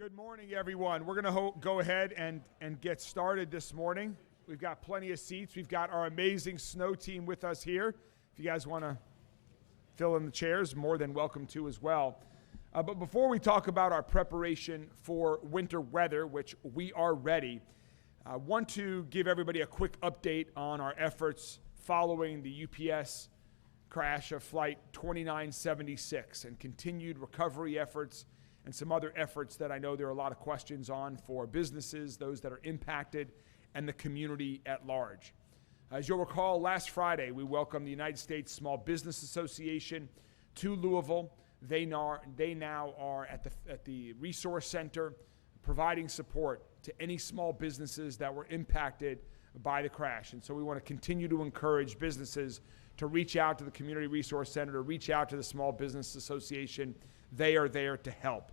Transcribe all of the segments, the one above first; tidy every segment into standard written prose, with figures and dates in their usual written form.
Good morning, everyone. We're going to go ahead and get started this morning. We've got plenty of seats. We've got our amazing snow team with us here. If you guys want to fill in the chairs, more than welcome to as well. But before we talk about our preparation for winter weather, which we are ready, I want to give everybody a quick update on our efforts following the UPS crash of Flight 2976 and continued recovery efforts and some other efforts that I know there are a lot of questions on for businesses, those that are impacted, and the community at large. As you'll recall, last Friday, we welcomed the United States Small Business Association to Louisville. They now are at the Resource Center providing support to any small businesses that were impacted by the crash. And so we want to continue to encourage businesses to reach out to the Community Resource Center, to reach out to the Small Business Association. They are there to help.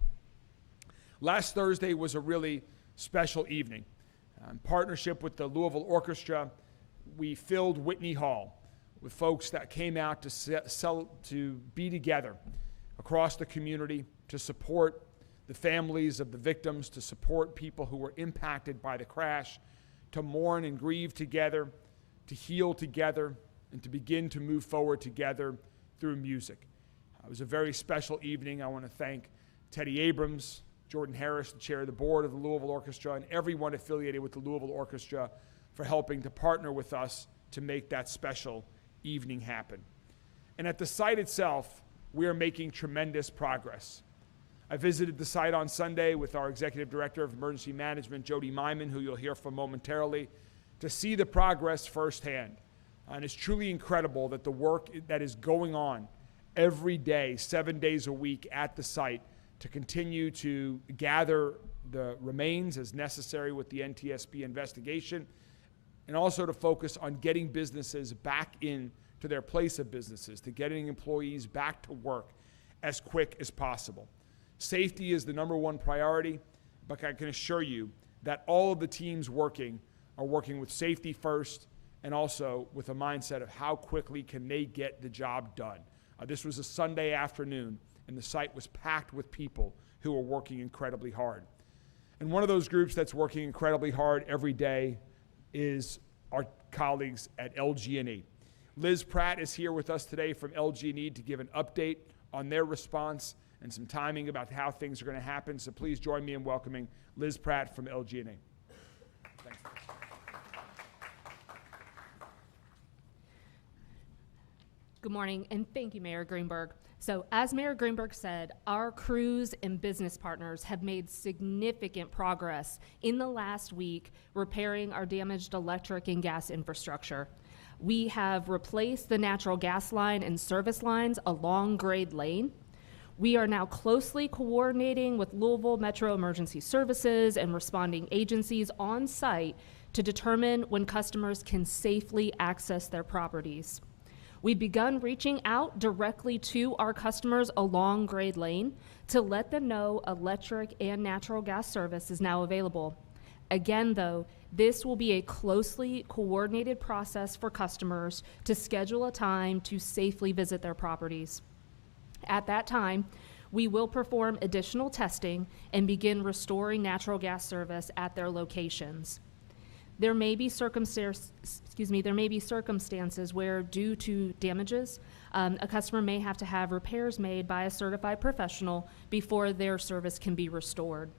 Last Thursday was a really special evening. In partnership with the Louisville Orchestra, we filled Whitney Hall with folks that came out to be together across the community to support the families of the victims, to support people who were impacted by the crash, to mourn and grieve together, to heal together, and to begin to move forward together through music. It was a very special evening. I want to thank Teddy Abrams, Jordan Harris, the chair of the board of the Louisville Orchestra, and everyone affiliated with the Louisville Orchestra for helping to partner with us to make that special evening happen. And at the site itself, we are making tremendous progress. I visited the site on Sunday with our Executive Director of Emergency Management, Jody Myman, who you'll hear from momentarily, to see the progress firsthand. And it's truly incredible that the work that is going on every day, 7 days a week at the site to continue to gather the remains as necessary with the NTSB investigation, and also to focus on getting businesses back in to their place of businesses, to getting employees back to work as quick as possible. Safety is the number one priority, but I can assure you that all of the teams are working with safety first and also with a mindset of how quickly can they get the job done. This was a Sunday afternoon, and the site was packed with people who are working incredibly hard. And one of those groups that's working incredibly hard every day is our colleagues at LG&E. Liz Pratt is here with us today from LG&E to give an update on their response and some timing about how things are going to happen. So please join me in welcoming Liz Pratt from LG&E. Thanks. Good morning, and thank you, Mayor Greenberg. So as Mayor Greenberg said, our crews and business partners have made significant progress in the last week repairing our damaged electric and gas infrastructure. We have replaced the natural gas line and service lines along Grade Lane. We are now closely coordinating with Louisville Metro emergency services and responding agencies on site to determine when customers can safely access their properties. We've begun reaching out directly to our customers along Grade Lane to let them know electric and natural gas service is now available. Again, though, this will be a closely coordinated process for customers to schedule a time to safely visit their properties. At that time, we will perform additional testing and begin restoring natural gas service at their locations. There may be circumstances where, due to damages, a customer may have to have repairs made by a certified professional before their service can be restored.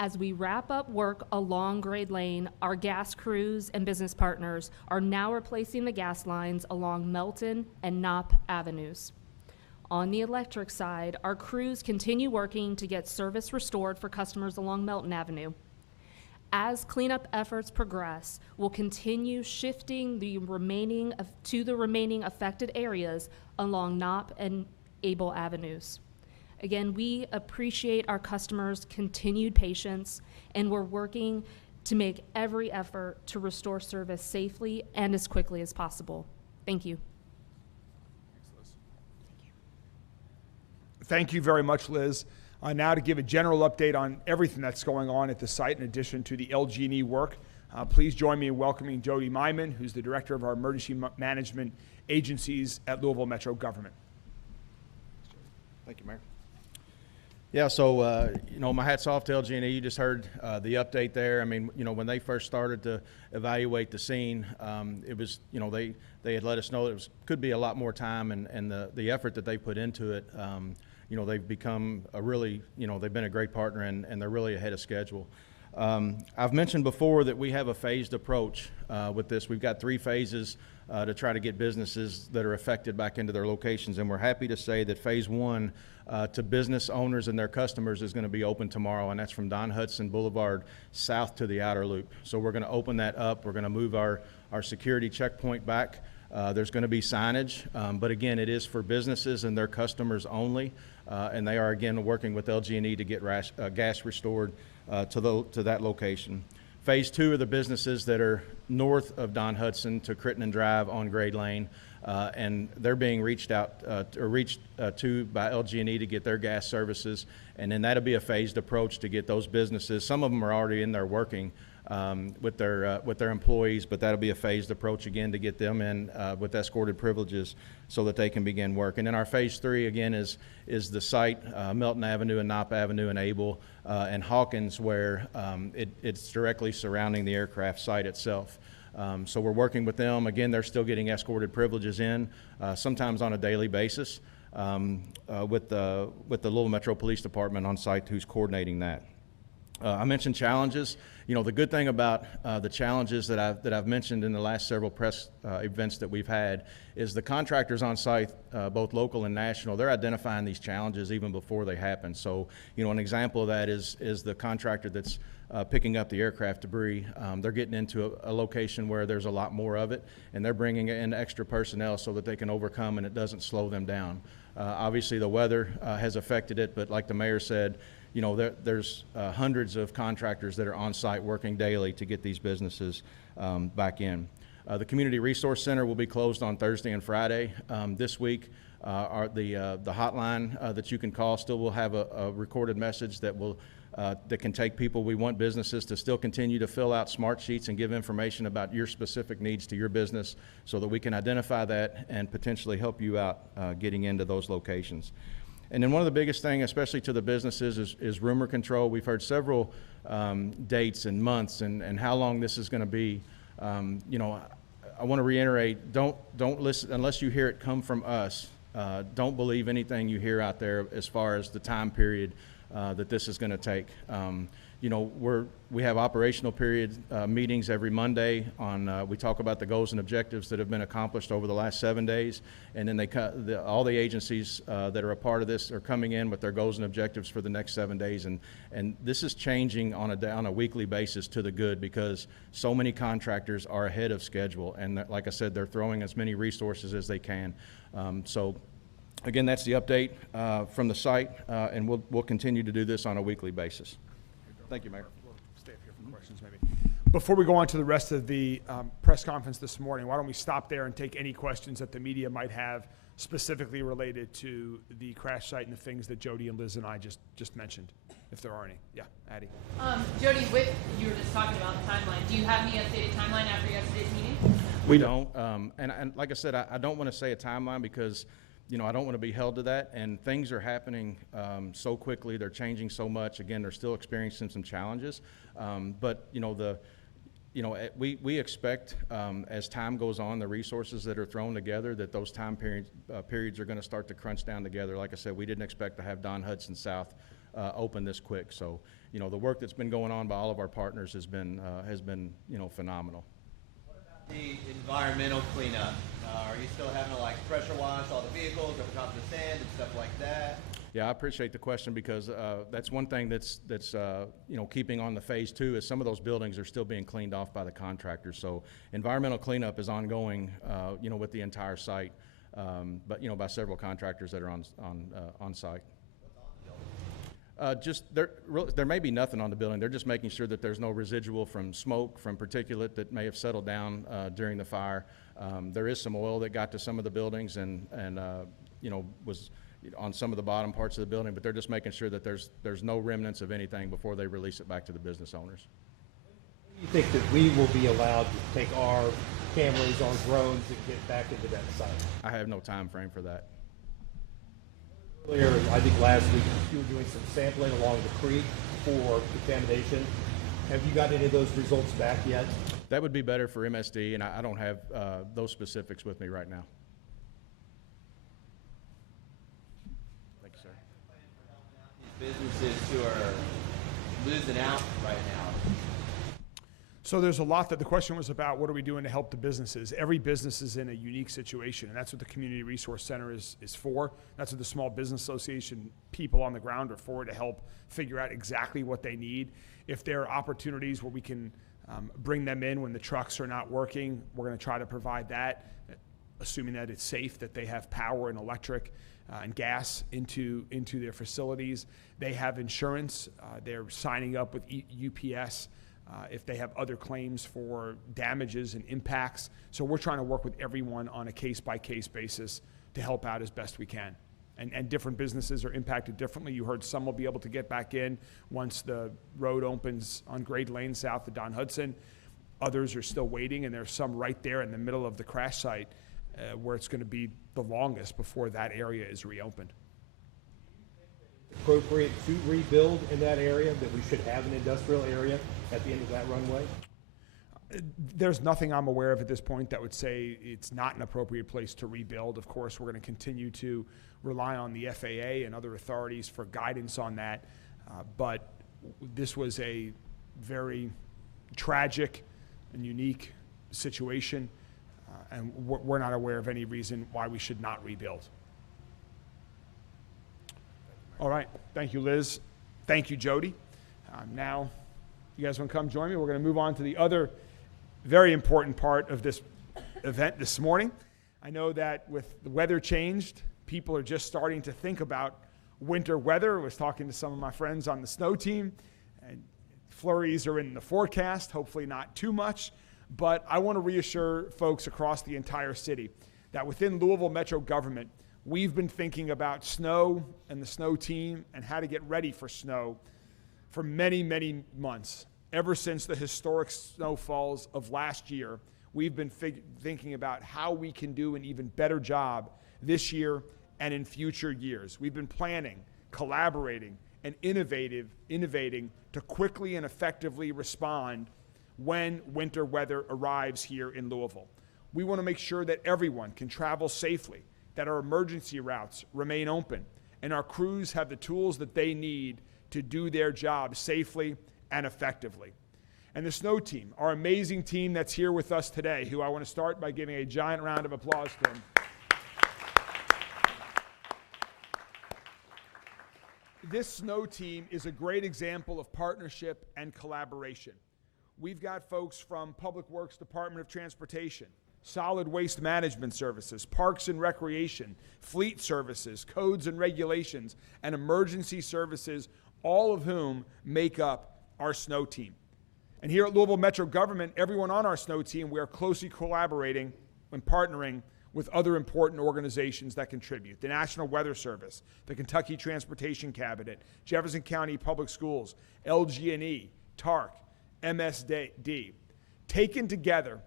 As we wrap up work along Grade Lane, our gas crews and business partners are now replacing the gas lines along Melton and Knopp Avenues. On the electric side, our crews continue working to get service restored for customers along Melton Avenue. As cleanup efforts progress, we'll continue shifting to the remaining affected areas along Knopp and Abel Avenues. Again, we appreciate our customers' continued patience, and we're working to make every effort to restore service safely and as quickly as possible. Thank you. Thank you very much, Liz. Now to give a general update on everything that's going on at the site in addition to the LG&E work, please join me in welcoming Jody Myman, who's the Director of our Emergency Management Agencies at Louisville Metro Government. Thank you, Mayor. Yeah, so, my hat's off to LG&E. You just heard the update there. I mean, when they first started to evaluate the scene, it was, they had let us know it could be a lot more time, and the effort that they put into it, they've become they've been a great partner, and they're really ahead of schedule. I've mentioned before that we have a phased approach with this. We've got 3 phases to try to get businesses that are affected back into their locations, and we're happy to say that phase 1 to business owners and their customers is going to be open tomorrow, and that's from Don Hudson Boulevard south to the outer loop. So we're going to open that up. We're going to move our security checkpoint back. There's going to be signage, but again, it is for businesses and their customers only, and they are again working with LG&E to get gas restored to that location. Phase 2 are the businesses that are north of Don Hudson to Crittenden Drive on Grade Lane, and they're being reached to by LG&E to get their gas services, and then that'll be a phased approach to get those businesses. Some of them are already in there working with their employees, but that'll be a phased approach again to get them in with escorted privileges so that they can begin work. And then our phase 3 again is the site, Melton Avenue and Knopp Avenue and Able and Hawkins, where it's directly surrounding the aircraft site itself. So we're working with them. Again, they're still getting escorted privileges in, sometimes on a daily basis, with the Louisville Metro Police Department on site who's coordinating that. I mentioned challenges. The good thing about the challenges that I've mentioned in the last several press events that we've had is the contractors on site, both local and national, they're identifying these challenges even before they happen. So, an example of that is the contractor that's picking up the aircraft debris. They're getting into a location where there's a lot more of it, and they're bringing in extra personnel so that they can overcome and it doesn't slow them down. Obviously, the weather has affected it, but like the mayor said, there's hundreds of contractors that are on site working daily to get these businesses back in. The Community Resource Center will be closed on Thursday and Friday. This week, the hotline that you can call still will have a recorded message that can take people. We want businesses to still continue to fill out smart sheets and give information about your specific needs to your business so that we can identify that and potentially help you out getting into those locations. And then one of the biggest things, especially to the businesses, is rumor control. We've heard several dates and months and how long this is going to be. I want to reiterate, don't listen unless you hear it come from us. Don't believe anything you hear out there as far as the time period that this is going to take. We have operational period meetings every Monday. We talk about the goals and objectives that have been accomplished over the last 7 days, and then all the agencies that are a part of this are coming in with their goals and objectives for the next 7 days, and this is changing on a weekly basis to the good because so many contractors are ahead of schedule, and like I said, they're throwing as many resources as they can. So again, that's the update from the site, and we'll continue to do this on a weekly basis. Thank you, Mayor. We'll stay up here for questions maybe. Before we go on to the rest of the press conference this morning, why don't we stop there and take any questions that the media might have specifically related to the crash site and the things that Jody and Liz and I just mentioned, if there are any. Yeah, Addie. Jody, you were just talking about the timeline. Do you have any updated timeline after yesterday's meeting? We don't. And like I said, I don't want to say a timeline because I don't want to be held to that, and things are happening so quickly. They're changing so much. Again, they're still experiencing some challenges, but we expect as time goes on, the resources that are thrown together, that those time periods are going to start to crunch down together. Like I said, we didn't expect to have Don Hudson South open this quick. So, the work that's been going on by all of our partners has been phenomenal. The environmental cleanup, are you still having to pressure wash all the vehicles over top of the sand and stuff like that? Yeah, I appreciate the question because that's one thing that's keeping on the phase 2 is some of those buildings are still being cleaned off by the contractors. So environmental cleanup is ongoing, with the entire site, but by several contractors that are on site. There may be nothing on the building. They're just making sure that there's no residual from smoke, from particulate that may have settled down during the fire. There is some oil that got to some of the buildings and was on some of the bottom parts of the building, but they're just making sure that there's no remnants of anything before they release it back to the business owners. You think that we will be allowed to take our cameras on drones and get back into that site? I have no time frame for that. Earlier, I think last week, you were doing some sampling along the creek for contamination. Have you got any of those results back yet? That would be better for MSD, and I don't have those specifics with me right now. Thank you, sir. These businesses who are losing out right now. So there's a lot that the question was about. What are we doing to help the businesses? Every business is in a unique situation, and that's what the Community Resource Center is for. That's what the Small Business Association people on the ground are for, to help figure out exactly what they need. If there are opportunities where we can bring them in when the trucks are not working, we're going to try to provide that, assuming that it's safe, that they have power and electric and gas into their facilities. They have insurance. They're signing up with UPS if they have other claims for damages and impacts. So we're trying to work with everyone on a case-by-case basis to help out as best we can. And different businesses are impacted differently. You heard some will be able to get back in once the road opens on Grade Lane south of Don Hudson. Others are still waiting, and there's some right there in the middle of the crash site where it's going to be the longest before that area is reopened. Appropriate to rebuild in that area, that we should have an industrial area at the end of that runway? There's nothing I'm aware of at this point that would say it's not an appropriate place to rebuild. Of course, we're going to continue to rely on the FAA and other authorities for guidance on that. But this was a very tragic and unique situation, and we're not aware of any reason why we should not rebuild. All right. Thank you, Liz. Thank you, Jody. Now, you guys want to come join me? We're going to move on to the other very important part of this event this morning. I know that with the weather changed, people are just starting to think about winter weather. I was talking to some of my friends on the snow team, and flurries are in the forecast, hopefully not too much. But I want to reassure folks across the entire city that within Louisville Metro government, we've been thinking about snow and the snow team and how to get ready for snow for many, many months. Ever since the historic snowfalls of last year, we've been thinking about how we can do an even better job this year and in future years. We've been planning, collaborating, and innovating to quickly and effectively respond when winter weather arrives here in Louisville. We want to make sure that everyone can travel safely, that our emergency routes remain open, and our crews have the tools that they need to do their job safely and effectively. And the snow team, our amazing team that's here with us today, who I want to start by giving a giant round of applause to them. This snow team is a great example of partnership and collaboration. We've got folks from Public Works Department of Transportation, Solid Waste Management Services, Parks and Recreation, Fleet Services, Codes and Regulations, and Emergency Services, all of whom make up our snow team. And here at Louisville Metro Government, everyone on our snow team, we are closely collaborating and partnering with other important organizations that contribute: the National Weather Service, the Kentucky Transportation Cabinet, Jefferson County Public Schools, LG&E, TARC, MSD. Taken together,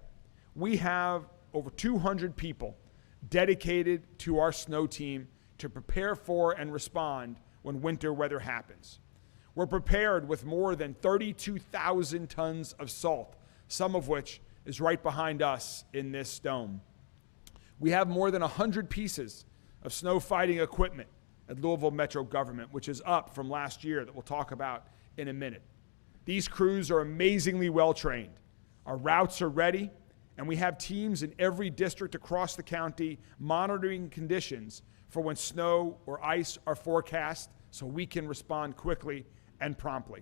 we have over 200 people dedicated to our snow team to prepare for and respond when winter weather happens. We're prepared with more than 32,000 tons of salt, some of which is right behind us in this dome. We have more than 100 pieces of snow fighting equipment at Louisville Metro Government, which is up from last year, that we'll talk about in a minute. These crews are amazingly well trained. Our routes are ready, and we have teams in every district across the county monitoring conditions for when snow or ice are forecast, so we can respond quickly and promptly.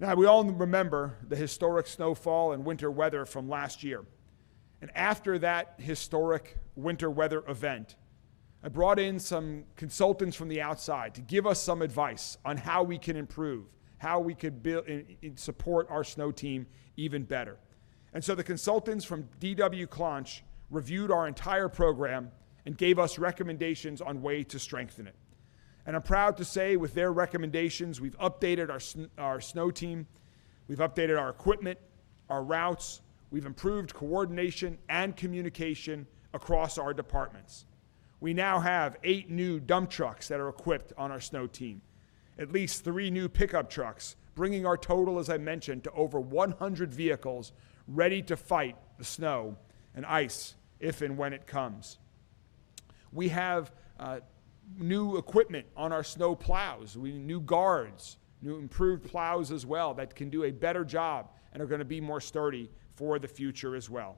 Now, we all remember the historic snowfall and winter weather from last year. And after that historic winter weather event, I brought in some consultants from the outside to give us some advice on how we can improve, how we could build and support our snow team even better. And so the consultants from D.W. Clonch reviewed our entire program and gave us recommendations on ways to strengthen it. And I'm proud to say, with their recommendations, we've updated our snow team, we've updated our equipment, our routes, we've improved coordination and communication across our departments. We now have 8 new dump trucks that are equipped on our snow team, at least 3 new pickup trucks, bringing our total, as I mentioned, to over 100 vehicles ready to fight the snow and ice if and when it comes. We have new equipment on our snow plows, new guards, new improved plows as well that can do a better job and are going to be more sturdy for the future as well.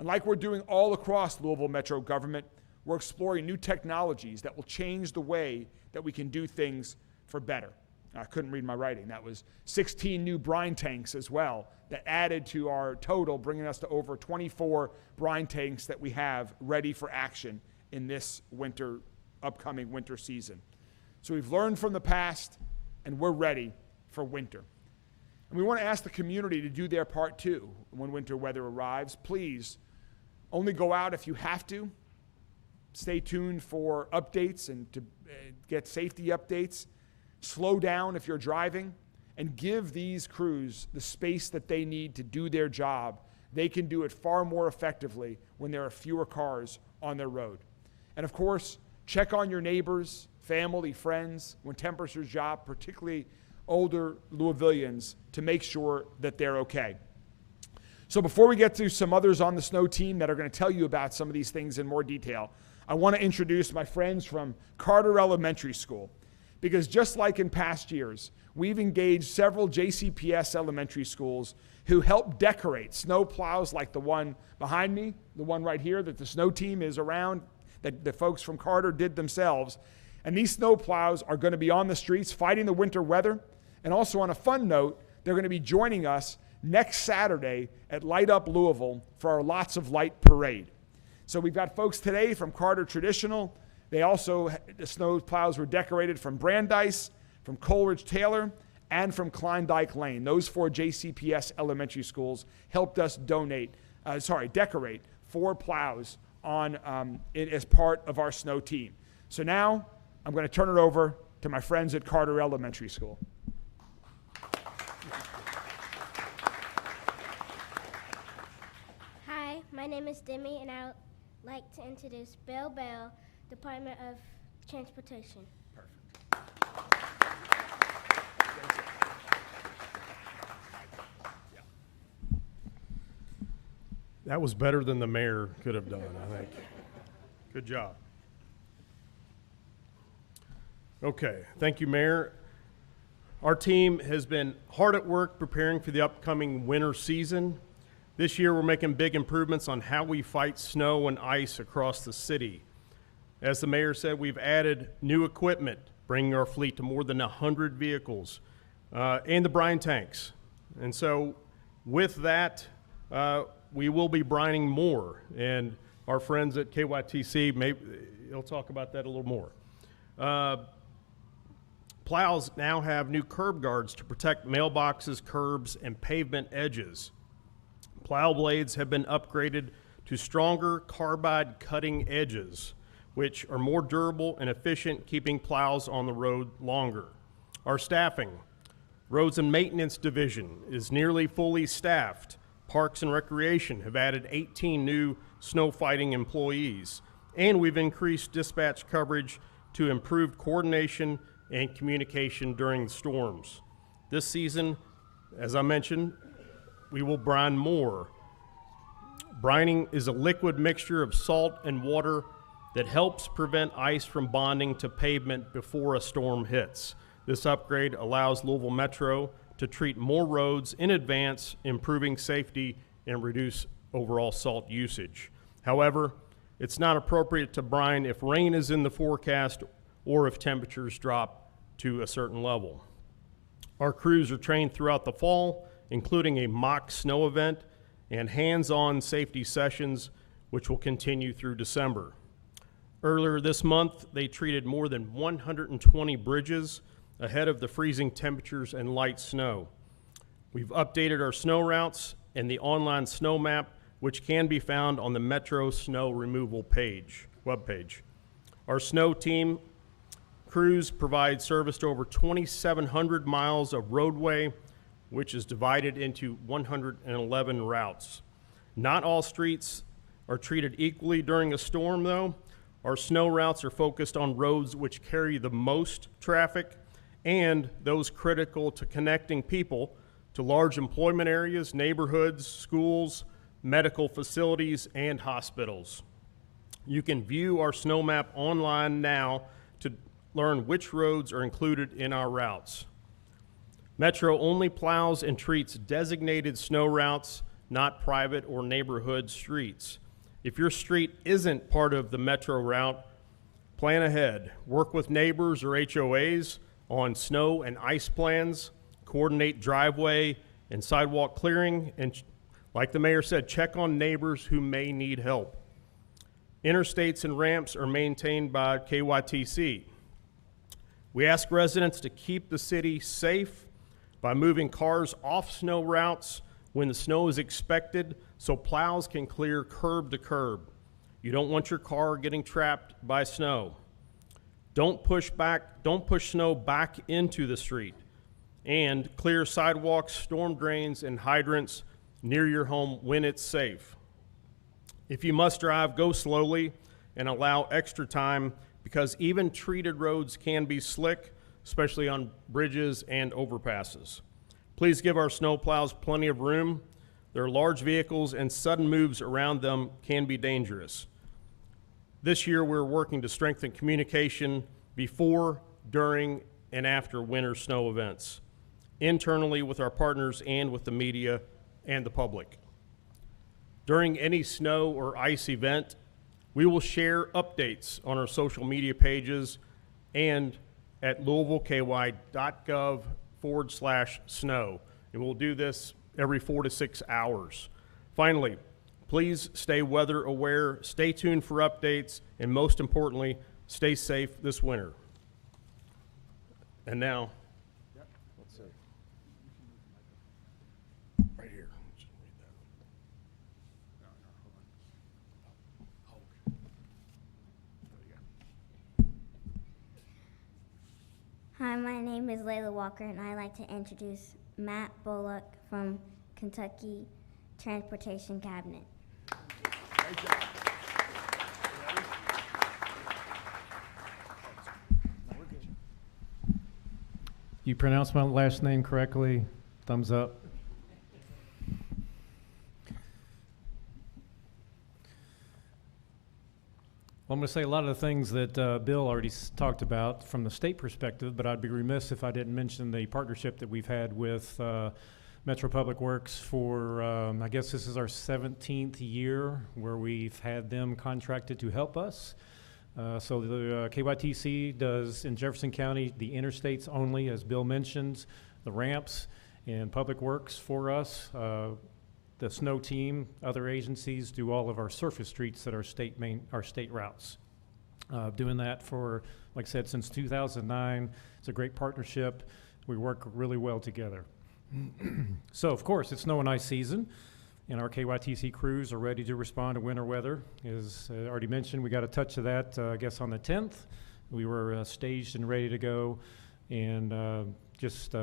And like we're doing all across Louisville Metro government, we're exploring new technologies that will change the way that we can do things for better. I couldn't read my writing. That was 16 new brine tanks as well that added to our total, bringing us to over 24 brine tanks that we have ready for action in this upcoming winter season. So we've learned from the past, and we're ready for winter. And we want to ask the community to do their part too when winter weather arrives. Please, only go out if you have to. Stay tuned for updates and to get safety updates. Slow down if you're driving, and give these crews the space that they need to do their job. They can do it far more effectively when there are fewer cars on their road. And of course, check on your neighbors, family, friends when temperatures drop, particularly older Louisvillians, to make sure that they're okay. So before we get to some others on the snow team that are going to tell you about some of these things in more detail, I want to introduce my friends from Carter Elementary School. Because just like in past years, we've engaged several JCPS elementary schools who help decorate snow plows like the one behind me, the one right here that the snow team is around, that the folks from Carter did themselves. And these snow plows are going to be on the streets fighting the winter weather. And also on a fun note, they're going to be joining us next Saturday at Light Up Louisville for our Lots of Light parade. So we've got folks today from Carter Traditional. They also, the snow plows were decorated from Brandeis, from Coleridge Taylor, and from Klondike Lane. Those 4 JCPS elementary schools helped us decorate 4 plows as part of our snow team. So now I'm going to turn it over to my friends at Carter Elementary School. Hi, my name is Demi, and I would like to introduce Bill Bell, Department of Transportation. That was better than the mayor could have done, I think. Good job. Okay, thank you, Mayor. Our team has been hard at work preparing for the upcoming winter season. This year, we're making big improvements on how we fight snow and ice across the city. As the mayor said, we've added new equipment, bringing our fleet to more than 100 vehicles, and the brine tanks. And so with that, we will be brining more. And our friends at KYTC, maybe they'll talk about that a little more. Plows now have new curb guards to protect mailboxes, curbs, and pavement edges. Plow blades have been upgraded to stronger carbide cutting edges, which are more durable and efficient, keeping plows on the road longer. Our staffing. Roads and Maintenance Division is nearly fully staffed. Parks and Recreation have added 18 new snow fighting employees. And we've increased dispatch coverage to improve coordination and communication during the storms. This season, as I mentioned, we will brine more. Brining is a liquid mixture of salt and water that helps prevent ice from bonding to pavement before a storm hits. This upgrade allows Louisville Metro to treat more roads in advance, improving safety and reduce overall salt usage. However, it's not appropriate to brine if rain is in the forecast or if temperatures drop to a certain level. Our crews are trained throughout the fall, including a mock snow event and hands-on safety sessions, which will continue through December. Earlier this month, they treated more than 120 bridges ahead of the freezing temperatures and light snow. We've updated our snow routes and the online snow map, which can be found on the Metro Snow Removal webpage. Our snow team crews provide service to over 2,700 miles of roadway, which is divided into 111 routes. Not all streets are treated equally during a storm, though. Our snow routes are focused on roads which carry the most traffic and those critical to connecting people to large employment areas, neighborhoods, schools, medical facilities, and hospitals. You can view our snow map online now to learn which roads are included in our routes. Metro only plows and treats designated snow routes, not private or neighborhood streets. If your street isn't part of the Metro route, plan ahead. Work with neighbors or HOAs on snow and ice plans, coordinate driveway and sidewalk clearing, and like the mayor said, check on neighbors who may need help. Interstates and ramps are maintained by KYTC. We ask residents to keep the city safe by moving cars off snow routes when the snow is expected so plows can clear curb to curb. You don't want your car getting trapped by snow. Don't push snow back into the street. And clear sidewalks, storm drains, and hydrants near your home when it's safe. If you must drive, go slowly and allow extra time because even treated roads can be slick, especially on bridges and overpasses. Please give our snow plows plenty of room. They're large vehicles and sudden moves around them can be dangerous. This year we're working to strengthen communication before, during, and after winter snow events, internally with our partners and with the media and the public. During any snow or ice event, we will share updates on our social media pages and at louisvilleky.gov/snow. And we'll do this every 4 to 6 hours. Finally, please stay weather aware, stay tuned for updates, and most importantly, stay safe this winter. And now, let's see. Right here. Just read that. Hi, my name is Layla Walker, and I'd like to introduce Matt Bullock from Kentucky Transportation Cabinet. You pronounced my last name correctly. Thumbs up. Well, I'm going to say a lot of the things that Bill already talked about from the state perspective, but I'd be remiss if I didn't mention the partnership that we've had with Metro Public Works for, I guess this is our 17th year where we've had them contracted to help us. So the KYTC does in Jefferson County the interstates only, as Bill mentioned, the ramps, and Public Works for us. The snow team, other agencies do all of our surface streets that are state routes. Doing that for, like I said, since 2009. It's a great partnership. We work really well together. So, of course, it's snow and ice season, and our KYTC crews are ready to respond to winter weather. As already mentioned, we got a touch of that, I guess, on the 10th. We were staged and ready to go, and just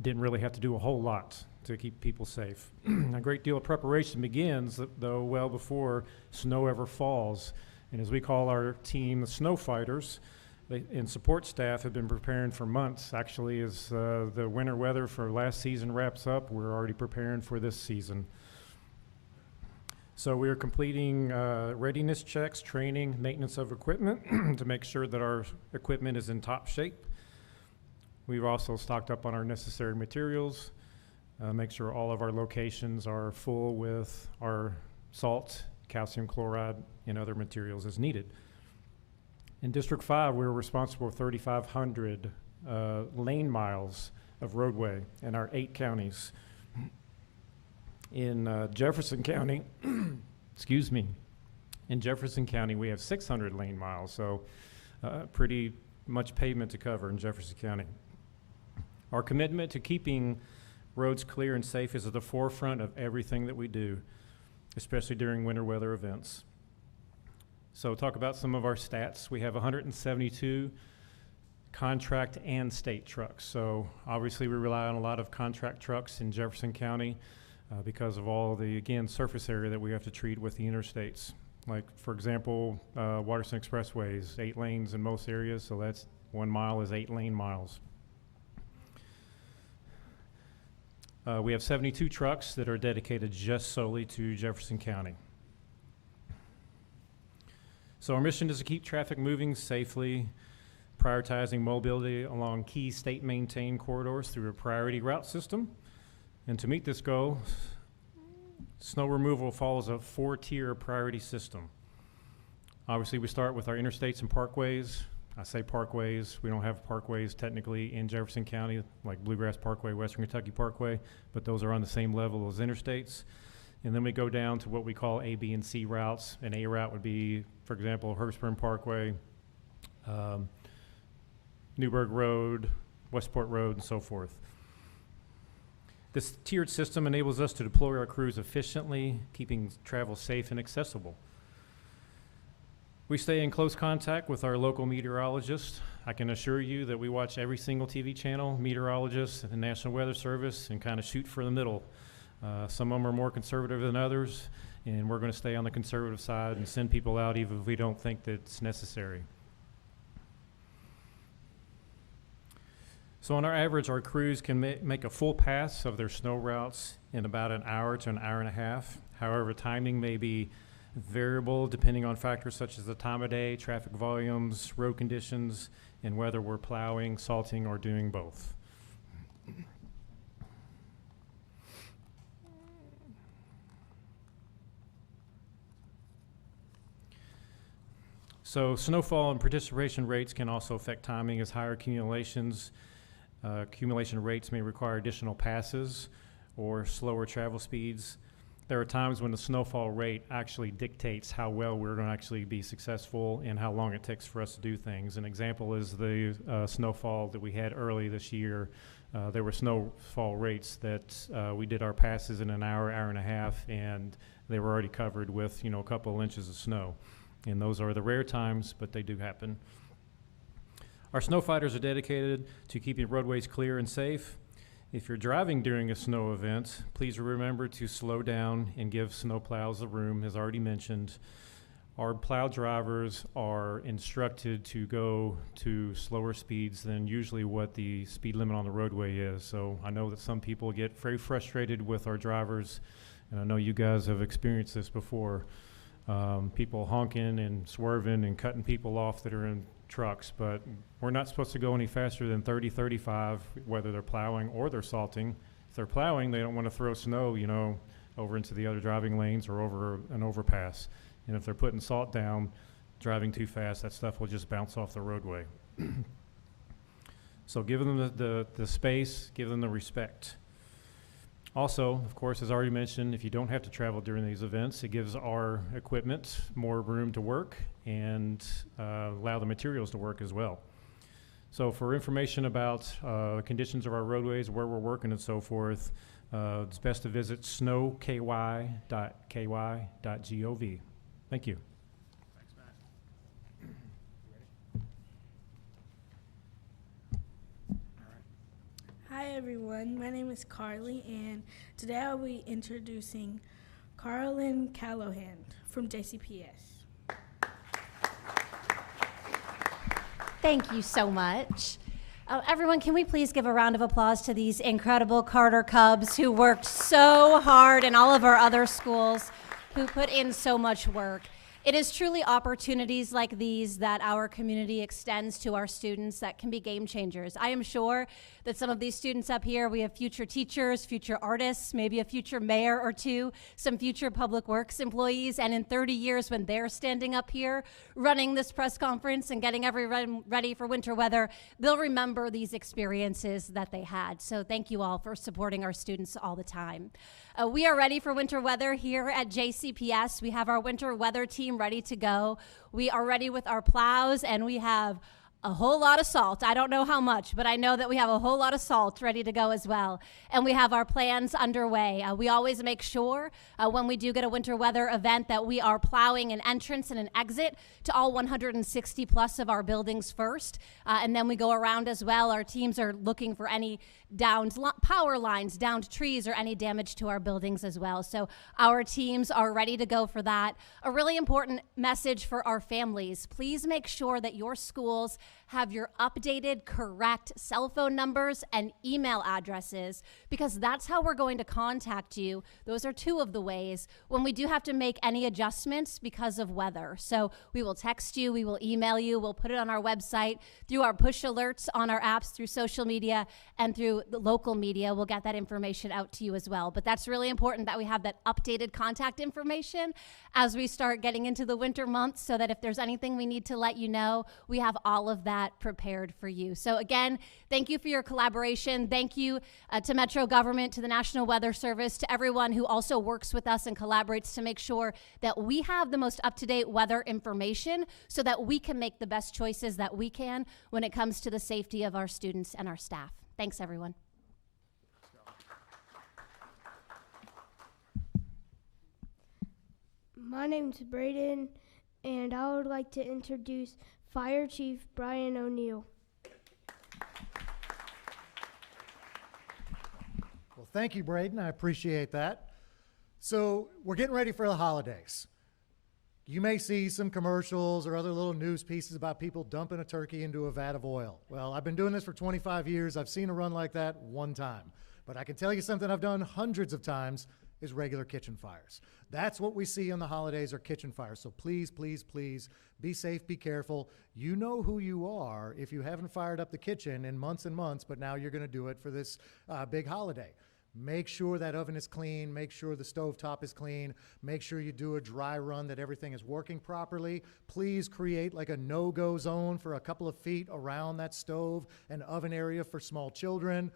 didn't really have to do a whole lot to keep people safe. A great deal of preparation begins, though, well before snow ever falls. And as we call our team the snow fighters, and support staff have been preparing for months. Actually, as the winter weather for last season wraps up, we're already preparing for this season. So we are completing readiness checks, training, maintenance of equipment to make sure that our equipment is in top shape. We've also stocked up on our necessary materials, make sure all of our locations are full with our salt, calcium chloride, and other materials as needed. In District 5, we're responsible for 3,500 lane miles of roadway in our 8 counties. In Jefferson County, excuse me, in Jefferson County, we have 600 lane miles, so pretty much pavement to cover in Jefferson County. Our commitment to keeping roads clear and safe is at the forefront of everything that we do, especially during winter weather events. So talk about some of our stats. We have 172 contract and state trucks. So obviously we rely on a lot of contract trucks in Jefferson County because of all the, again, surface area that we have to treat with the interstates. Like, for example, Waterston Expressway is 8 lanes in most areas, so that's 1 mile is 8 lane miles. We have 72 trucks that are dedicated just solely to Jefferson County. So our mission is to keep traffic moving safely, prioritizing mobility along key state-maintained corridors through a priority route system. And to meet this goal, snow removal follows a 4-tier priority system. Obviously, we start with our interstates and parkways. I say parkways. We don't have parkways technically in Jefferson County, like Bluegrass Parkway, Western Kentucky Parkway, but those are on the same level as interstates. And then we go down to what we call A, B, and C routes. An A route would be, for example, Hurstburn Parkway, Newburgh Road, Westport Road, and so forth. This tiered system enables us to deploy our crews efficiently, keeping travel safe and accessible. We stay in close contact with our local meteorologists. I can assure you that we watch every single TV channel, meteorologists, and the National Weather Service, and kind of shoot for the middle. Some of them are more conservative than others, and we're going to stay on the conservative side and send people out even if we don't think that it's necessary. So on our average, our crews can make a full pass of their snow routes in about an hour to an hour and a half. However, timing may be variable depending on factors such as the time of day, traffic volumes, road conditions, and whether we're plowing, salting, or doing both. So snowfall and participation rates can also affect timing, as higher accumulation rates may require additional passes or slower travel speeds. There are times when the snowfall rate actually dictates how well we're going to actually be successful and how long it takes for us to do things. An example is the snowfall that we had early this year. There were snowfall rates that we did our passes in an hour, hour and a half, and they were already covered with, a couple of inches of snow. And those are the rare times, but they do happen. Our snow fighters are dedicated to keeping roadways clear and safe. If you're driving during a snow event, please remember to slow down and give snow plows the room, as already mentioned. Our plow drivers are instructed to go to slower speeds than usually what the speed limit on the roadway is. So I know that some people get very frustrated with our drivers, and I know you guys have experienced this before. People honking and swerving and cutting people off that are in trucks, but we're not supposed to go any faster than 30, 35, whether they're plowing or they're salting. If they're plowing, they don't want to throw snow, over into the other driving lanes or over an overpass. And if they're putting salt down, driving too fast, that stuff will just bounce off the roadway. So give them the space, give them the respect. Also, of course, as already mentioned, if you don't have to travel during these events, it gives our equipment more room to work and allow the materials to work as well. So for information about conditions of our roadways, where we're working and so forth, it's best to visit snowky.ky.gov. Thank you. Thanks, Matt. Hi everyone, my name is Carly, and today I'll be introducing Carlin Callahan from JCPS. Thank you so much. Everyone, can we please give a round of applause to these incredible Carter Cubs who worked so hard, and all of our other schools who put in so much work. It is truly opportunities like these that our community extends to our students that can be game changers. I am sure that some of these students up here, we have future teachers, future artists, maybe a future mayor or two, some future public works employees, and in 30 years when they're standing up here running this press conference and getting everyone ready for winter weather, they'll remember these experiences that they had. So thank you all for supporting our students all the time. We are ready for winter weather here at JCPS. We have our winter weather team ready to go. We are ready with our plows, and we have a whole lot of salt. I don't know how much, but I know that we have a whole lot of salt ready to go as well. And we have our plans underway. We always make sure when we do get a winter weather event that we are plowing an entrance and an exit to all 160 plus of our buildings first. And then we go around as well. Our teams are looking for any downed power lines, downed trees, or any damage to our buildings as well. So our teams are ready to go for that. A really important message for our families: please make sure that your schools have your updated, correct cell phone numbers and email addresses, because that's how we're going to contact you. Those are two of the ways when we do have to make any adjustments because of weather. So we will text you, we will email you, we'll put it on our website, through our push alerts on our apps, through social media, and through the local media. We'll get that information out to you as well. But that's really important that we have that updated contact information as we start getting into the winter months, so that if there's anything we need to let you know, we have all of that prepared for you. So again, thank you for your collaboration. Thank you to Metro government, to the National Weather Service, to everyone who also works with us and collaborates to make sure that we have the most up-to-date weather information so that we can make the best choices that we can when it comes to the safety of our students and our staff. Thanks, everyone. My name's Braden, and I would like to introduce Fire Chief Brian O'Neill. Well, thank you, Braden. I appreciate that. So we're getting ready for the holidays. You may see some commercials or other little news pieces about people dumping a turkey into a vat of oil. Well, I've been doing this for 25 years. I've seen a run like that one time. But I can tell you something I've done hundreds of times is regular kitchen fires. That's what we see on the holidays, are kitchen fires. So please, please, please be safe, be careful. You know who you are if you haven't fired up the kitchen in months and months, but now you're gonna do it for this big holiday. Make sure that oven is clean, make sure the stove top is clean, make sure you do a dry run, that everything is working properly. Please create like a no-go zone for a couple of feet around that stove and oven area for small children.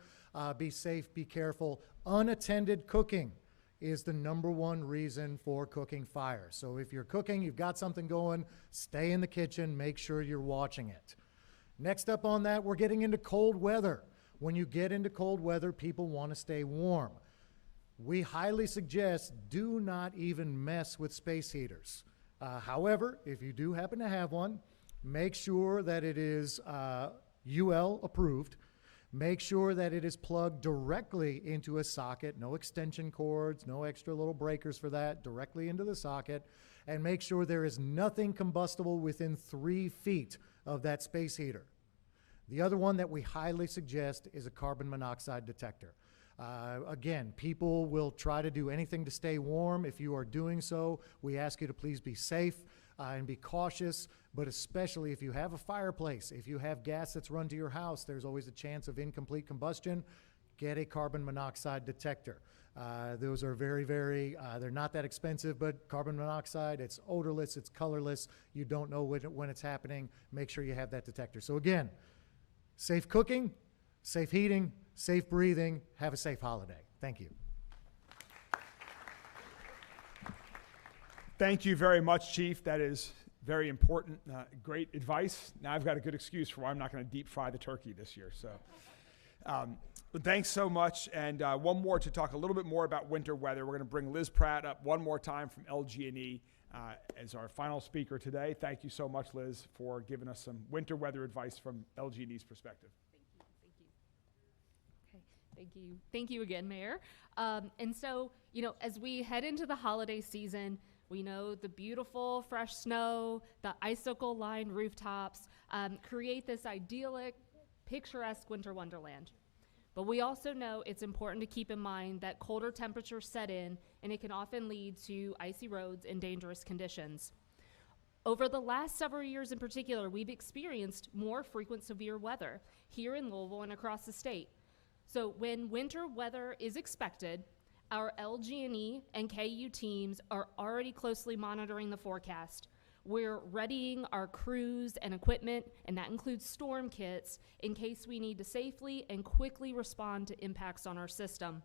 Be safe, be careful. Unattended cooking is the #1 reason for cooking fires. So if you're cooking, you've got something going, stay in the kitchen, make sure you're watching it. Next up on that, we're getting into cold weather. When you get into cold weather, people want to stay warm. We highly suggest do not even mess with space heaters. However, if you do happen to have one, make sure that it is UL approved. Make sure that it is plugged directly into a socket, no extension cords, no extra little breakers for that, directly into the socket, and make sure there is nothing combustible within 3 feet of that space heater. The other one that we highly suggest is a carbon monoxide detector. Again, people will try to do anything to stay warm. If you are doing so, we ask you to please be safe and be cautious, but especially if you have a fireplace, if you have gas that's run to your house, there's always a chance of incomplete combustion. Get a carbon monoxide detector. Those are very, they're not that expensive, but carbon monoxide, it's odorless, it's colorless. You don't know when it's happening. Make sure you have that detector. So again, safe cooking, safe heating, safe breathing. Have a safe holiday. Thank you. Thank you very much, Chief. That is very important. Great advice. Now I've got a good excuse for why I'm not going to deep fry the turkey this year. So, but thanks so much. And one more to talk a little bit more about winter weather. We're going to bring Liz Pratt up one more time from LG&E as our final speaker today. Thank you so much, Liz, for giving us some winter weather advice from LG&E's perspective. Thank you again, Mayor. And so, as we head into the holiday season, we know the beautiful fresh snow, the icicle-lined rooftops create this idyllic, picturesque winter wonderland. But we also know it's important to keep in mind that colder temperatures set in, and it can often lead to icy roads and dangerous conditions. Over the last several years in particular, we've experienced more frequent severe weather here in Louisville and across the state. So when winter weather is expected, our LG&E and KU teams are already closely monitoring the forecast. We're readying our crews and equipment, and that includes storm kits, in case we need to safely and quickly respond to impacts on our system.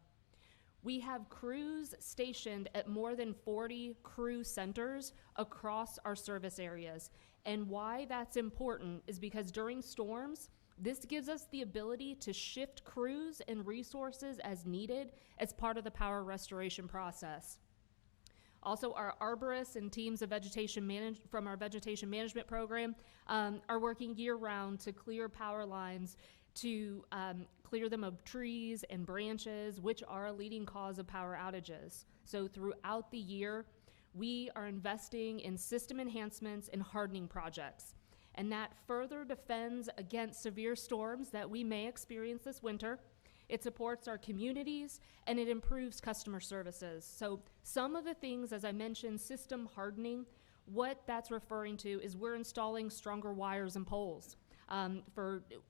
We have crews stationed at more than 40 crew centers across our service areas. And why that's important is because during storms, this gives us the ability to shift crews and resources as needed as part of the power restoration process. Also, our arborists and teams of from our vegetation management program are working year-round to clear power lines, to clear them of trees and branches, which are a leading cause of power outages. So throughout the year, we are investing in system enhancements and hardening projects. And that further defends against severe storms that we may experience this winter. It supports our communities, and it improves customer services. So some of the things, as I mentioned, system hardening, what that's referring to is we're installing stronger wires and poles.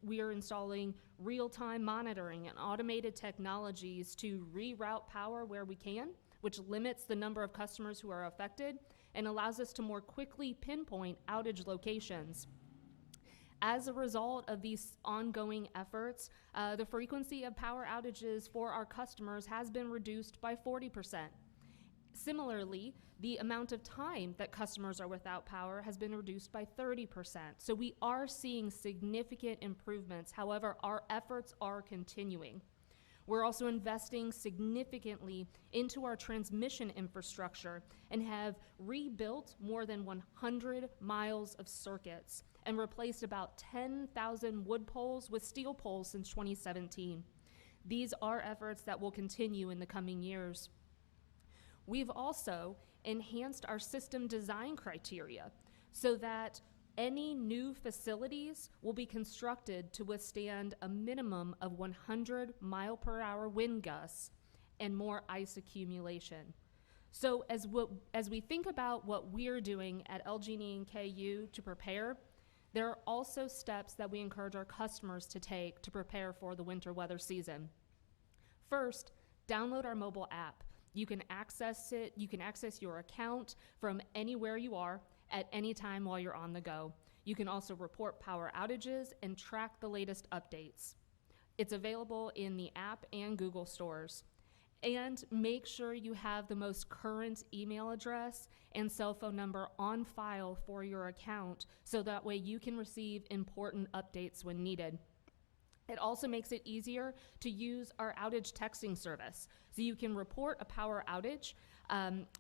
We are installing real-time monitoring and automated technologies to reroute power where we can, which limits the number of customers who are affected and allows us to more quickly pinpoint outage locations. As a result of these ongoing efforts, the frequency of power outages for our customers has been reduced by 40%. Similarly, the amount of time that customers are without power has been reduced by 30%. So we are seeing significant improvements. However, our efforts are continuing. We're also investing significantly into our transmission infrastructure and have rebuilt more than 100 miles of circuits and replaced about 10,000 wood poles with steel poles since 2017. These are efforts that will continue in the coming years. We've also enhanced our system design criteria so that any new facilities will be constructed to withstand a minimum of 100 mile per hour wind gusts and more ice accumulation. So as we think about what we're doing at LG&E and KU to prepare, there are also steps that we encourage our customers to take to prepare for the winter weather season. First, download our mobile app. You can access it, you can access your account from anywhere you are at any time while you're on the go. You can also report power outages and track the latest updates. It's available in the app and Google stores. And make sure you have the most current email address and cell phone number on file for your account so that way you can receive important updates when needed. It also makes it easier to use our outage texting service. So you can report a power outage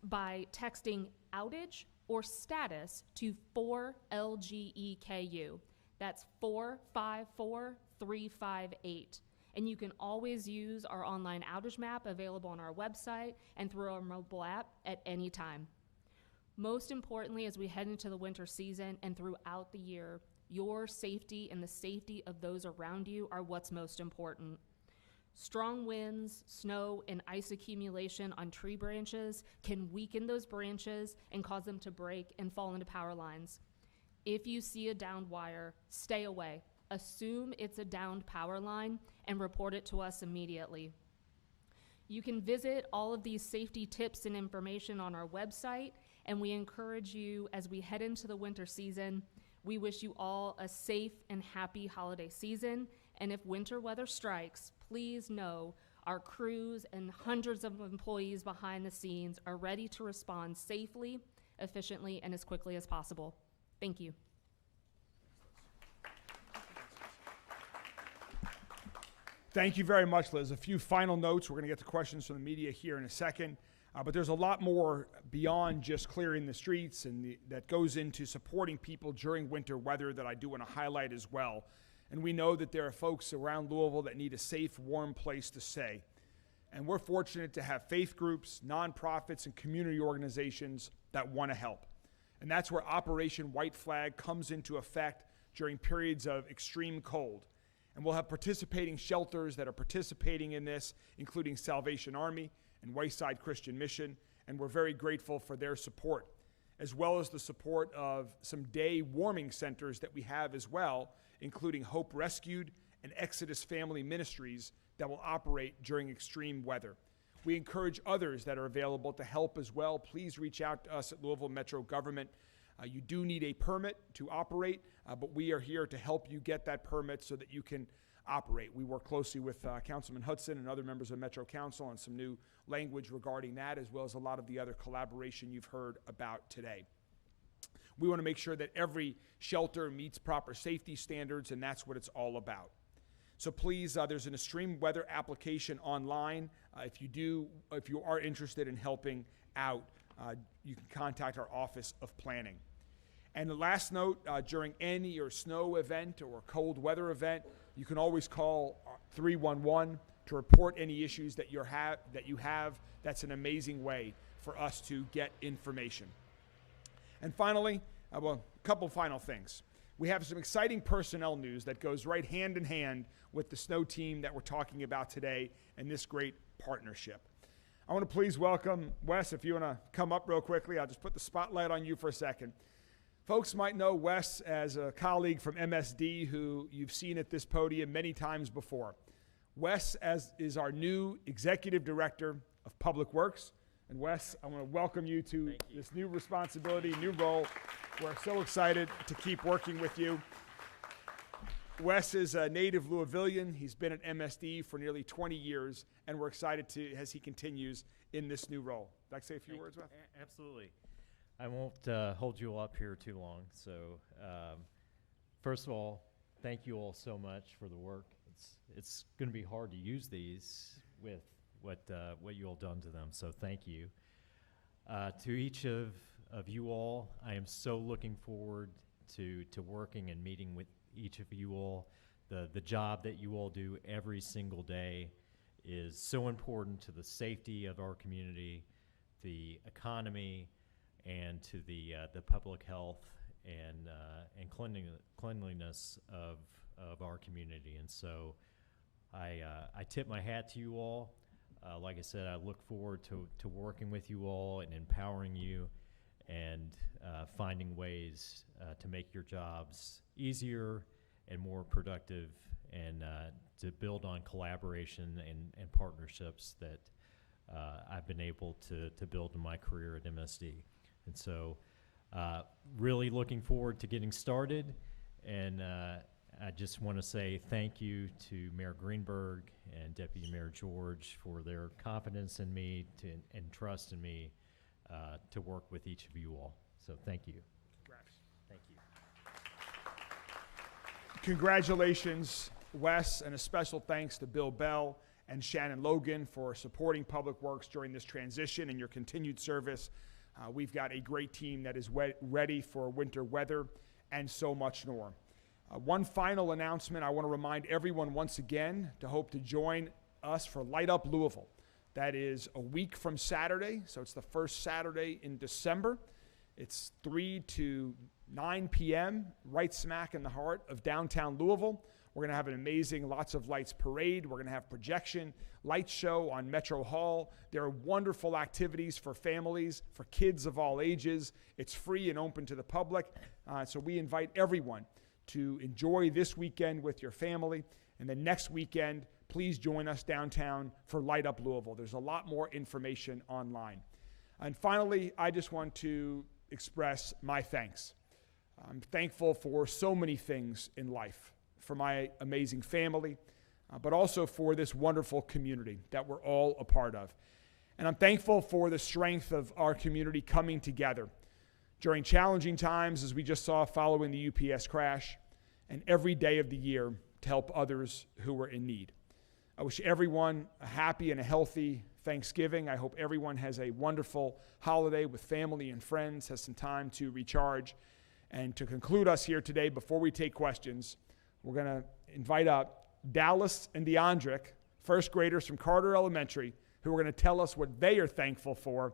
by texting outage or status to 4LGEKU. That's 454358. And you can always use our online outage map available on our website and through our mobile app at any time. Most importantly, as we head into the winter season and throughout the year, your safety and the safety of those around you are what's most important. Strong winds, snow, and ice accumulation on tree branches can weaken those branches and cause them to break and fall into power lines. If you see a downed wire, stay away. Assume it's a downed power line and report it to us immediately. You can visit all of these safety tips and information on our website, and we encourage you as we head into the winter season. We wish you all a safe and happy holiday season, and if winter weather strikes, please know our crews and hundreds of employees behind the scenes are ready to respond safely, efficiently, and as quickly as possible. Thank you. Thank you very much, Liz. A few final notes. We're going to get to questions from the media here in a second. But there's a lot more beyond just clearing the streets and that goes into supporting people during winter weather that I do want to highlight as well. And we know that there are folks around Louisville that need a safe, warm place to stay. And we're fortunate to have faith groups, nonprofits, and community organizations that want to help. And that's where Operation White Flag comes into effect during periods of extreme cold. And we'll have participating shelters that are participating in this, including Salvation Army and Wayside Christian Mission, and we're very grateful for their support, as well as the support of some day warming centers that we have as well, including Hope Rescued and Exodus Family Ministries that will operate during extreme weather. We encourage others that are available to help as well. Please reach out to us at Louisville Metro Government. You do need a permit to operate, but we are here to help you get that permit so that you can operate. We work closely with Councilman Hudson and other members of Metro Council on some new language regarding that, as well as a lot of the other collaboration you've heard about today. We want to make sure that every shelter meets proper safety standards, and that's what it's all about. So please, there's an extreme weather application online. If you are interested in helping out, you can contact our Office of Planning. And the last note, during any snow event or cold weather event, you can always call 311 to report any issues that you have. That's an amazing way for us to get information. And finally, a couple final things. We have some exciting personnel news that goes right hand in hand with the snow team that we're talking about today and this great partnership. I want to please welcome Wes. If you want to come up real quickly, I'll just put the spotlight on you for a second. Folks might know Wes as a colleague from MSD who you've seen at this podium many times before. Wes is our new Executive Director of Public Works. And Wes, I want to welcome you to this new responsibility, new role. We're so excited to keep working with you. Wes is a native Louisvillian. He's been at MSD for nearly 20 years, and we're excited as he continues in this new role. Would I say a few words, Wes? Absolutely. I won't hold you up here too long. So, first of all, thank you all so much for the work. It's going to be hard to use these with what you all done to them. So, thank you to each of you all. I am so looking forward to working and meeting with each of you all. The job that you all do every single day is so important to the safety of our community, the economy, and to the public health and cleanliness of our community. And so I tip my hat to you all. Like I said, I look forward to working with you all and empowering you and finding ways to make your jobs easier and more productive, and to build on collaboration and partnerships that I've been able to build in my career at MSD. And so really looking forward to getting started, and I just want to say thank you to Mayor Greenberg and Deputy Mayor George for their confidence in me and trust in me to work with each of you all. So thank you. Thank you. Congratulations, Wes, and a special thanks to Bill Bell and Shannon Logan for supporting Public Works during this transition and your continued service. We've got a great team that is ready for winter weather and so much more. One final announcement. I want to remind everyone once again to hope to join us for Light Up Louisville. That is a week from Saturday, so it's the first Saturday in December. It's 3 to 9 p.m., right smack in the heart of downtown Louisville. We're going to have an amazing Lots of Lights parade. We're going to have projection, light show on Metro Hall. There are wonderful activities for families, for kids of all ages. It's free and open to the public, so we invite everyone to enjoy this weekend with your family. And then next weekend, please join us downtown for Light Up Louisville. There's a lot more information online. And finally, I just want to express my thanks. I'm thankful for so many things in life, for my amazing family, but also for this wonderful community that we're all a part of. And I'm thankful for the strength of our community coming together during challenging times, as we just saw following the UPS crash, and every day of the year to help others who were in need. I wish everyone a happy and a healthy Thanksgiving. I hope everyone has a wonderful holiday with family and friends, has some time to recharge. And to conclude us here today, before we take questions, we're going to invite up Dallas and DeAndrick, first graders from Carter Elementary, who are going to tell us what they are thankful for.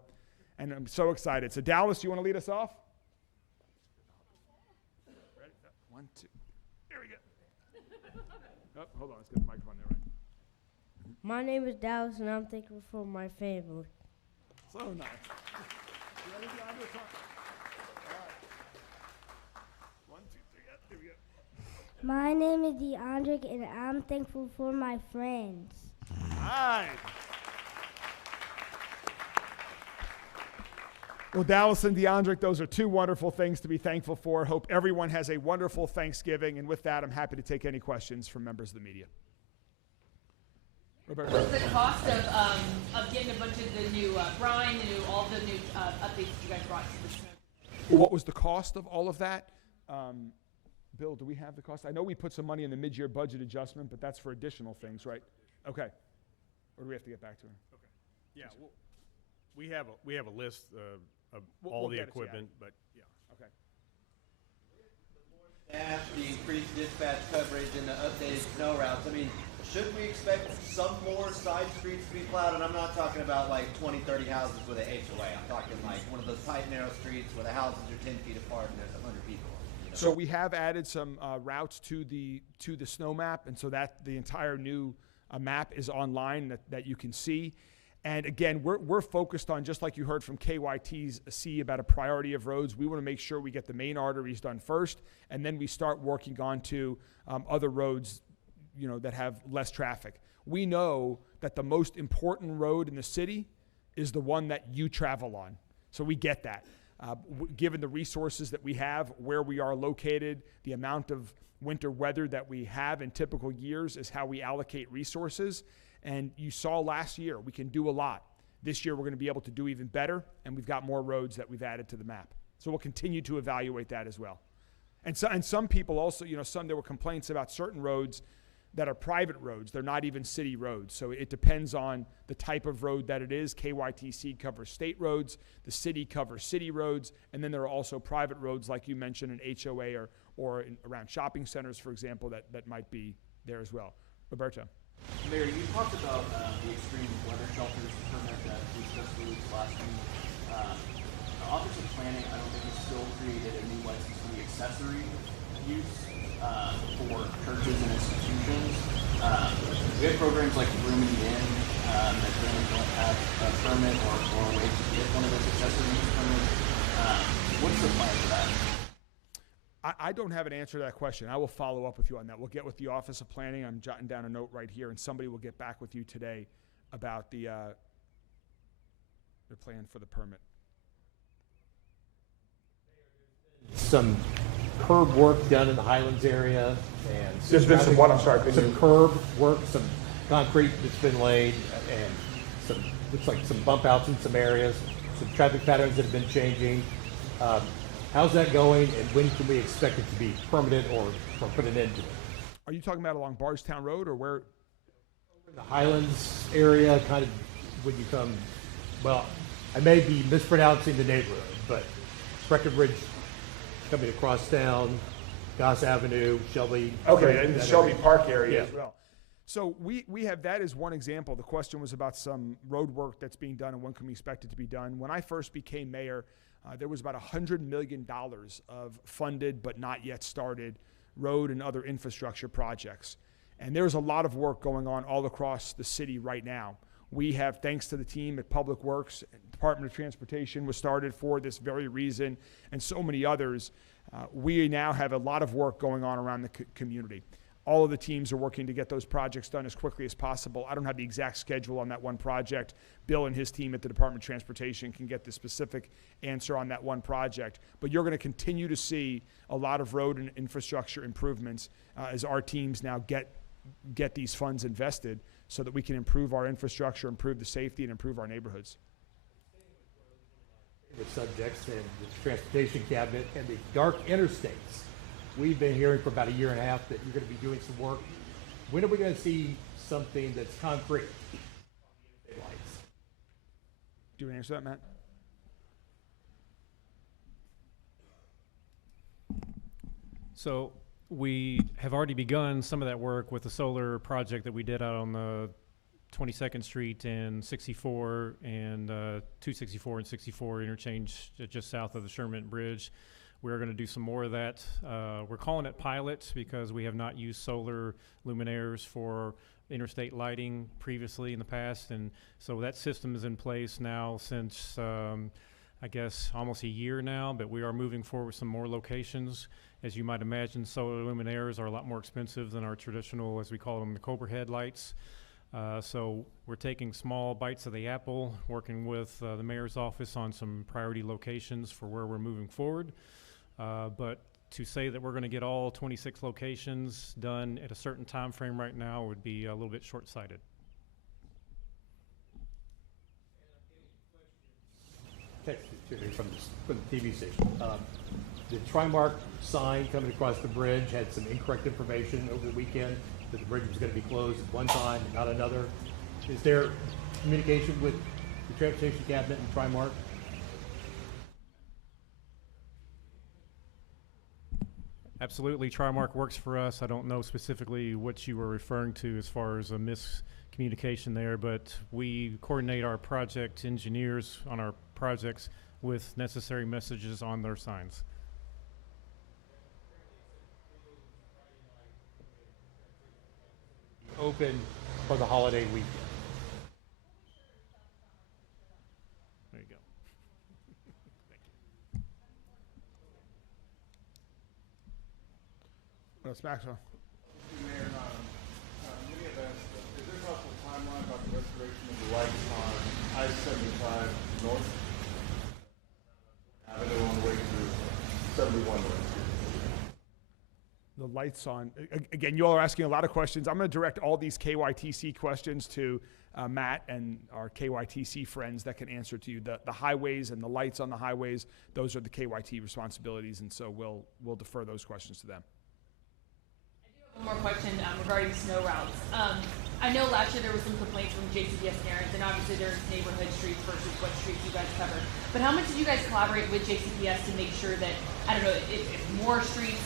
And I'm so excited. So Dallas, you want to lead us off? Ready? 1, 2. Here we go. Oh, hold on. Let's get the microphone there, right? My name is Dallas, and I'm thankful for my family. So nice. You ready, DeAndrick? All right. 1, 2, 3. Yep, here we go. My name is DeAndrick, and I'm thankful for my friends. All right. Well, Dallas and DeAndrick, those are two wonderful things to be thankful for. Hope everyone has a wonderful Thanksgiving. And with that, I'm happy to take any questions from members of the media. Roberta. What's the cost of getting a bunch of the new brine, all the new updates you guys brought to the snow? What was the cost of all of that? Bill, do we have the cost? I know we put some money in the mid-year budget adjustment, but that's for additional things, right? Okay. Or do we have to get back to him? Okay. Yeah, we have a list of We'll all the get it to you. equipment, but yeah. Okay. The increased dispatch coverage and the updated snow routes. I mean, should we expect some more side streets to be plowed? And I'm not talking about like 20, 30 houses with an HOA. I'm talking like one of those tight, narrow streets where the houses are 10 feet apart and there's 100 people. You know? So we have added some routes to the snow map, and so that the entire new map is online that you can see. And again, we're focused on, just like you heard from KYT's C about a priority of roads, we want to make sure we get the main arteries done first, and then we start working on to other roads, you know, that have less traffic. We know that the most important road in the city is the one that you travel on. So we get that. Given the resources that we have, where we are located, the amount of winter weather that we have in typical years is how we allocate resources. And you saw last year, we can do a lot. This year, we're going to be able to do even better, and we've got more roads that we've added to the map. So we'll continue to evaluate that as well. And some people also, you know, there were complaints about certain roads that are private roads. They're not even city roads. So it depends on the type of road that it is. KYTC covers state roads, the city covers city roads, and then there are also private roads, like you mentioned, an HOA or around shopping centers, for example, that might be there as well. Roberto. Mayor, you talked about the extreme weather shelters permit that we just released last week. The Office of Planning, I don't think, has still created a new license for the accessory use for churches and institutions. We have programs like Room in the Inn that really don't have a permit or a way to get one of those accessory use permits. What's the plan for that? I don't have an answer to that question. I will follow up with you on that. We'll get with the Office of Planning. I'm jotting down a note right here, and somebody will get back with you today about the plan for the permit. Some curb work done in the Highlands area, and There's been some what? I'm sorry. Some curb work, some concrete that's been laid, and some looks like some bump outs in some areas, some traffic patterns that have been changing. How's that going, and when can we expect it to be permanent or put an end to it? Are you talking about along Bardstown Road or where? In the Highlands area, kind of when you come, well, I may be mispronouncing the neighborhood, but Breckenridge coming across town, Goss Avenue, Shelby. Okay, in the Shelby area. Park area Yeah. as well. So we have that as one example. The question was about some road work that's being done and when can we expect it to be done. When I first became mayor, there was about $100 million of funded but not yet started road and other infrastructure projects. And there's a lot of work going on all across the city right now. We have, thanks to the team at Public Works, Department of Transportation was started for this very reason, and so many others. We now have a lot of work going on around the community. All of the teams are working to get those projects done as quickly as possible. I don't have the exact schedule on that one project. Bill and his team at the Department of Transportation can get the specific answer on that one project. But you're going to continue to see a lot of road and infrastructure improvements as our teams now get these funds invested so that we can improve our infrastructure, improve the safety, and improve our neighborhoods. The subjects and the transportation cabinet and the dark interstates. We've been hearing for about a year and a half that you're going to be doing some work. When are we going to see something that's concrete? Lights. Do you want to answer that, Matt? So we have already begun some of that work with the solar project that we did out on the 22nd Street and 64 and 264 and 64 interchange just south of the Sherman Bridge. We're going to do some more of that. We're calling it pilot because we have not used solar luminaires for interstate lighting previously in the past, and so that system is in place now since I guess almost a year now, but we are moving forward with some more locations. As you might imagine, solar luminaires are a lot more expensive than our traditional, as we call them, the Cobra headlights. So we're taking small bites of the apple, working with the mayor's office on some priority locations for where we're moving forward. But to say that we're going to get all 26 locations done at a certain time frame right now would be a little bit short-sighted. Text it to me from the TV station. The Trimark sign coming across the bridge had some incorrect information over the weekend that the bridge was going to be closed at one time and not another. Is there communication with the Transportation Cabinet and Trimark? Absolutely, Trimark works for us. I don't know specifically what you were referring to as far as a miscommunication there, but we coordinate our project engineers on our projects with necessary messages on their signs. Open for the holiday weekend. There you go. Well, it's Maxwell. Mayor, many of us, is there a possible timeline about the restoration of the lights on I-75 north? Avenue on the way to 71 North? The lights on. Again, you all are asking a lot of questions. I'm going to direct all these KYTC questions to Matt and our KYTC friends that can answer to you. The highways and the lights on the highways, those are the KYT responsibilities, and so we'll defer those questions to them. One more question regarding snow routes. I know last year there was some complaints from JCPS parents, and obviously there's neighborhood streets versus what streets you guys covered. But how much did you guys collaborate with JCPS to make sure that, I don't know, if more streets,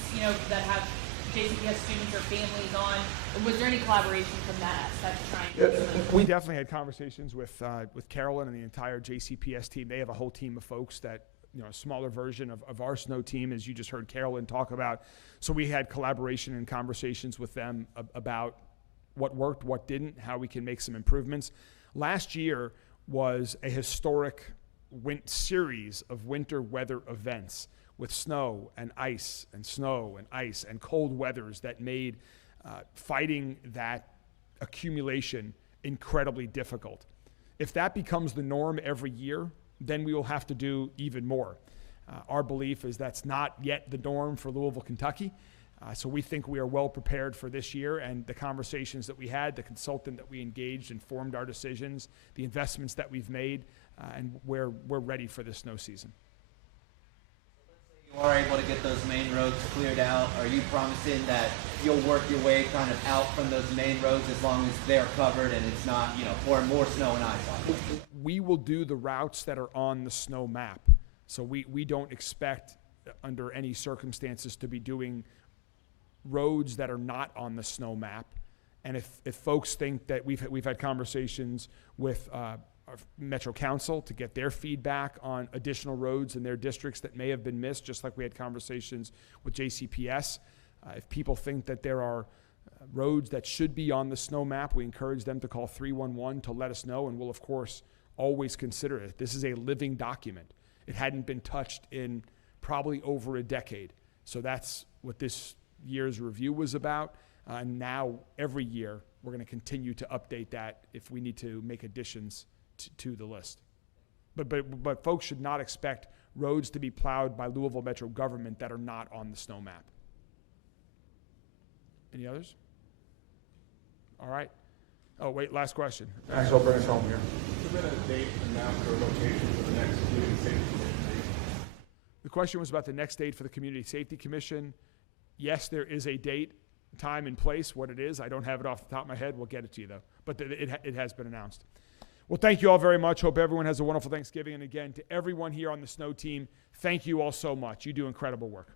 that have JCPS students or families on, was there any collaboration from that aspect of trying to? We definitely had conversations with Carolyn and the entire JCPS team. They have a whole team of folks that, a smaller version of our snow team, as you just heard Carolyn talk about. So we had collaboration and conversations with them about what worked, what didn't, how we can make some improvements. Last year was a historic series of winter weather events with snow and ice and cold weathers that made fighting that accumulation incredibly difficult. If that becomes the norm every year, then we will have to do even more. Our belief is that's not yet the norm for Louisville, Kentucky. So we think we are well prepared for this year, and the conversations that we had, the consultant that we engaged informed our decisions, the investments that we've made, and we're ready for this snow season. You are able to get those main roads cleared out. Are you promising that you'll work your way kind of out from those main roads as long as they're covered and it's not, pouring more snow and ice on them? We will do the routes that are on the snow map. So we don't expect under any circumstances to be doing roads that are not on the snow map. And if folks think that we've had conversations with our Metro Council to get their feedback on additional roads in their districts that may have been missed, just like we had conversations with JCPS. If people think that there are roads that should be on the snow map, we encourage them to call 311 to let us know, and we'll, of course, always consider it. This is a living document. It hadn't been touched in probably over a decade. So that's what this year's review was about. And now, every year, we're going to continue to update that if we need to make additions to the list. But folks should not expect roads to be plowed by Louisville Metro government that are not on the snow map. Any others? All right. Oh, wait, last question. Maxwell brings home here. Has there been a date announced or location for the next community safety commission? The question was about the next date for the Community Safety Commission. Yes, there is a date, time, and place. What it is, I don't have it off the top of my head. We'll get it to you, though. But it has been announced. Well, thank you all very much. Hope everyone has a wonderful Thanksgiving. And again, to everyone here on the snow team, thank you all so much. You do incredible work.